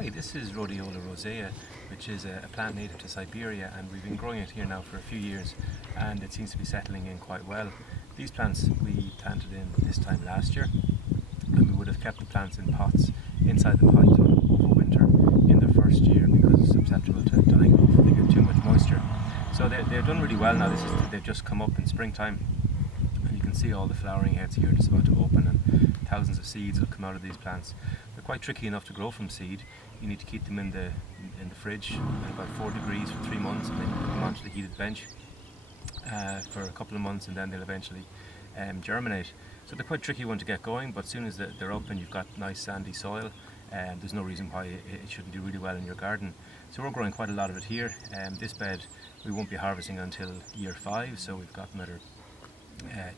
Hi, this is Rhodiola rosea, which is a plant native to Siberia, and we've been growing it here now for a few years, and it seems to be settling in quite well. These plants we planted in this time last year, and we would have kept the plants in pots inside the python over winter in their first year because it's susceptible to dying off if they get too much moisture. So they're done really well now. They've just come up in springtime, and you can see all the flowering heads here just about to open, and thousands of seeds will come out of these plants. They're quite tricky enough to grow from seed. You need to keep them in the fridge at about 4 degrees for 3 months, and then you put them onto the heated bench for a couple of months, and then they'll eventually germinate. So they're quite a tricky one to get going, but as soon as they're up and you've got nice sandy soil, there's no reason why it shouldn't do really well in your garden. So we're growing quite a lot of it here. This bed we won't be harvesting until year 5, so we've got another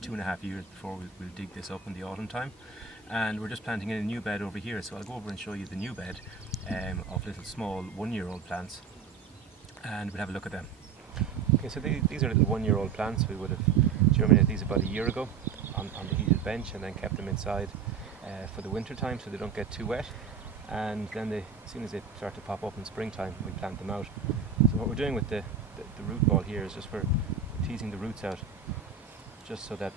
2.5 years before we'll dig this up in the autumn time. And we're just planting in a new bed over here, so I'll go over and show you the new bed of little small 1-year-old plants, and we'll have a look at them. Okay, so these are little 1-year-old plants. We would have germinated these about a year ago on the heated bench, and then kept them inside for the winter time so they don't get too wet, and then as soon as they start to pop up in springtime, we plant them out. So what we're doing with the root ball here is just we're teasing the roots out, just so that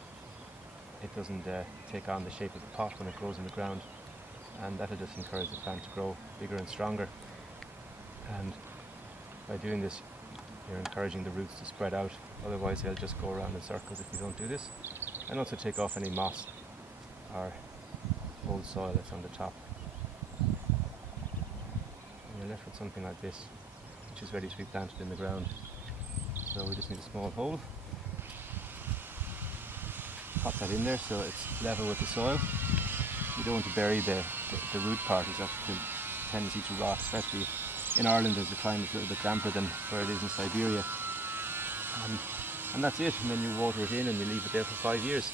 it doesn't take on the shape of the pot when it grows in the ground, and that'll just encourage the plant to grow bigger and stronger. And by doing this, you're encouraging the roots to spread out, otherwise they'll just go around in circles if you don't do this. And also take off any moss or old soil that's on the top. And you're left with something like this, which is ready to be planted in the ground. So we just need a small hole. Pop that in there so it's level with the soil. You don't want to bury the root part, it's actually a tendency to rot, especially in Ireland as the climate's a little bit damper than where it is in Siberia. And that's it, and then you water it in and you leave it there for 5 years.